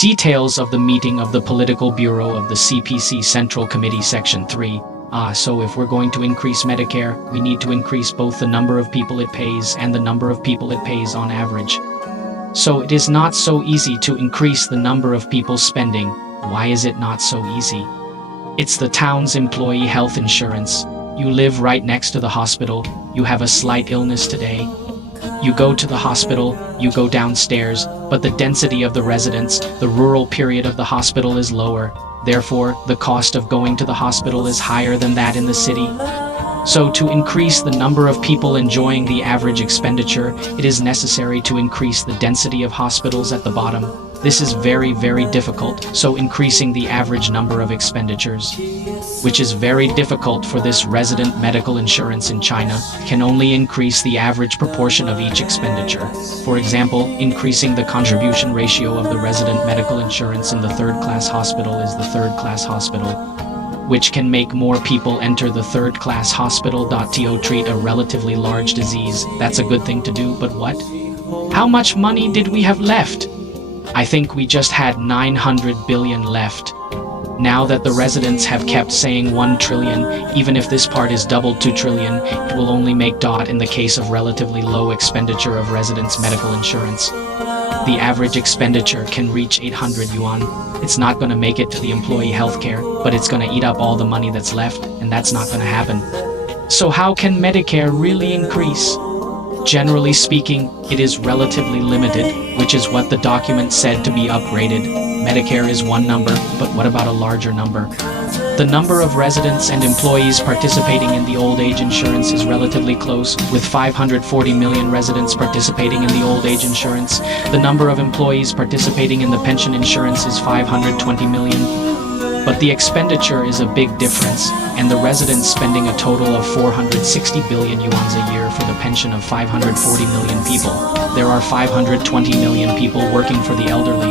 Details of the meeting of the Political Bureau of the CPC Central Committee Section 3. So if we're going to increase Medicare, we need to increase both the number of people it pays and the number of people it pays on average. So it is not so easy to increase the number of people spending. Why is it not so easy? It's the town's employee health insurance. You live right next to the hospital. You have a slight illness today. You go to the hospital, you go downstairs, but the density of the residents, the rural period of the hospital is lower. Therefore, the cost of going to the hospital is higher than that in the city. So to increase the number of people enjoying the average expenditure, it is necessary to increase the density of hospitals at the bottom. This is very, very difficult, so increasing the average number of expenditures, which is very difficult for this resident medical insurance in China, can only increase the average proportion of each expenditure. For example, increasing the contribution ratio of the resident medical insurance in the third-class hospital is the third-class hospital, which can make more people enter the third-class hospital to treat a relatively large disease. That's a good thing to do, but what? How much money did we have left? I think we just had 900 billion left. Now that the residents have kept saying 1 trillion, even if this part is doubled 2 trillion, it will only make dot in the case of relatively low expenditure of residents' medical insurance. The average expenditure can reach 800 yuan. It's not going to make it to the employee healthcare, but it's going to eat up all the money that's left, and that's not going to happen. So how can Medicare really increase? Generally speaking, it is relatively limited, which is what the document said to be upgraded. Medicare is one number, but what about a larger number? The number of residents and employees participating in the old age insurance is relatively close, with 540 million residents participating in the old age insurance. The number of employees participating in the pension insurance is 520 million. But the expenditure is a big difference, and the residents spending a total of 460 billion yuans a year for the pension of 540 million people. There are 520 million people working for the elderly,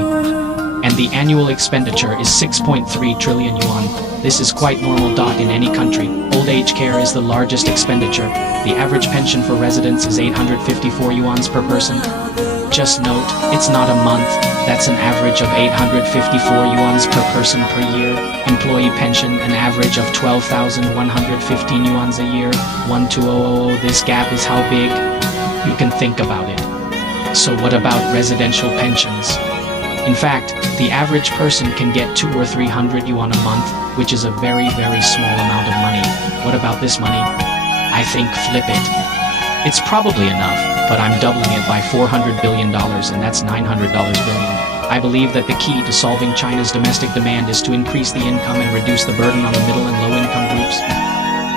and the annual expenditure is 6.3 trillion yuan. This is quite normal in any country. Old age care is the largest expenditure. The average pension for residents is 854 yuans per person. Just note, it's not a month, that's an average of 854 yuans per person per year. Employee pension, an average of 12,115 yuans a year. 12000, this gap is how big? You can think about it. So what about residential pensions? In fact, the average person can get 200 or 300 yuan a month, which is a very, very small amount of money. What about this money? I think flip it. It's probably enough. But I'm doubling it by $400 billion, and that's $900 billion. I believe that the key to solving China's domestic demand is to increase the income and reduce the burden on the middle and low-income groups.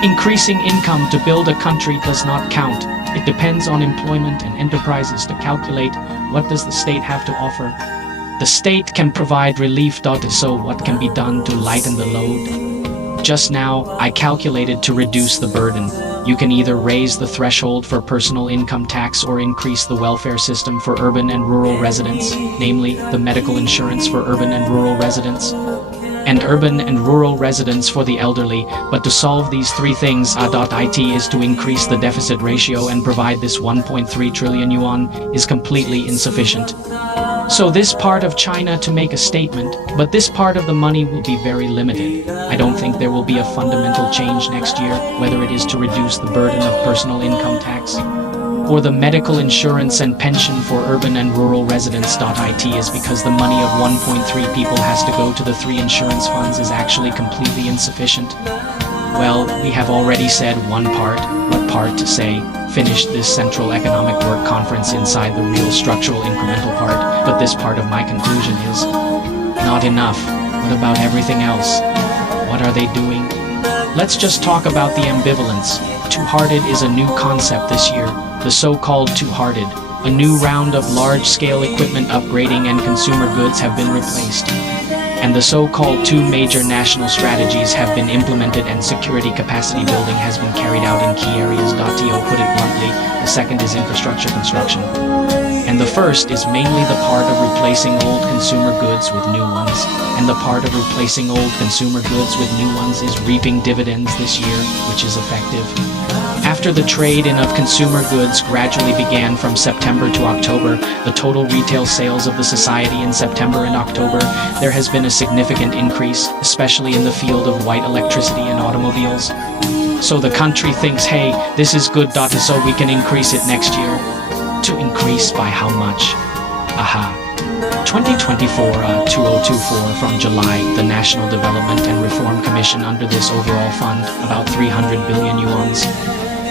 Increasing income to build a country does not count. It depends on employment and enterprises to calculate what does the state have to offer. The state can provide relief. So what can be done to lighten the load? Just now, I calculated to reduce the burden. You can either raise the threshold for personal income tax or increase the welfare system for urban and rural residents, namely the medical insurance for urban and rural residents, and urban and rural residents for the elderly. But to solve these three things, it is to increase the deficit ratio and provide this 1.3 trillion yuan is completely insufficient. So this part of China to make a statement, but this part of the money will be very limited. I don't think there will be a fundamental change next year, whether it is to reduce the burden of personal income tax or the medical insurance and pension for urban and rural residents. It is because the money of 1.3 people has to go to the 3 insurance funds is actually completely insufficient. Well, we have already said one part. What part to say? Finished this Central Economic Work Conference inside the real structural incremental part, but this part of my conclusion is not enough. What about everything else? What are they doing? Let's just talk about the ambivalence. Two-hearted is a new concept this year, the so-called two-hearted. A new round of large-scale equipment upgrading and consumer goods have been replaced. And the so-called 2 major national strategies have been implemented and security capacity building has been carried out in key areas. To put it bluntly, the second is infrastructure construction. And the first is mainly the part of replacing old consumer goods with new ones. And the part of replacing old consumer goods with new ones is reaping dividends this year, which is effective. After the trade-in of consumer goods gradually began from September to October, the total retail sales of the society in September and October, there has been a significant increase, especially in the field of white electricity and automobiles. So the country thinks, hey, this is good, so we can increase it next year. To increase by how much? 2024 from July, the National Development and Reform Commission under this overall fund, about 300 billion yuans.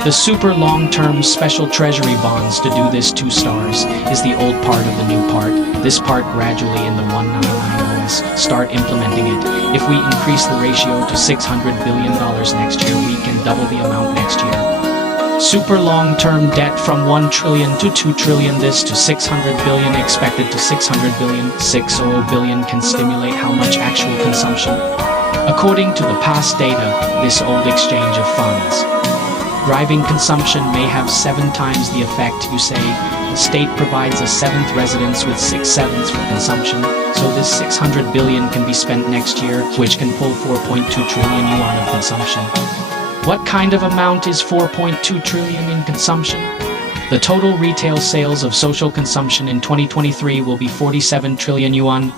The super long-term special treasury bonds to do this 2 stars is the old part of the new part. This part gradually in the 1990s start implementing it. If we increase the ratio to $600 billion next year, we can double the amount next year. Super long-term debt from 1 trillion to 2 trillion, this to 600 billion, expected to 600 billion. 600 billion can stimulate how much actual consumption? According to the past data, this old exchange of funds driving consumption may have 7 times the effect. You say the state provides a 7th residence with 6/7 for consumption, so this 600 billion can be spent next year, which can pull 4.2 trillion yuan of consumption. What kind of amount is 4.2 trillion in consumption? The total retail sales of social consumption in 2023 will be 47 trillion yuan.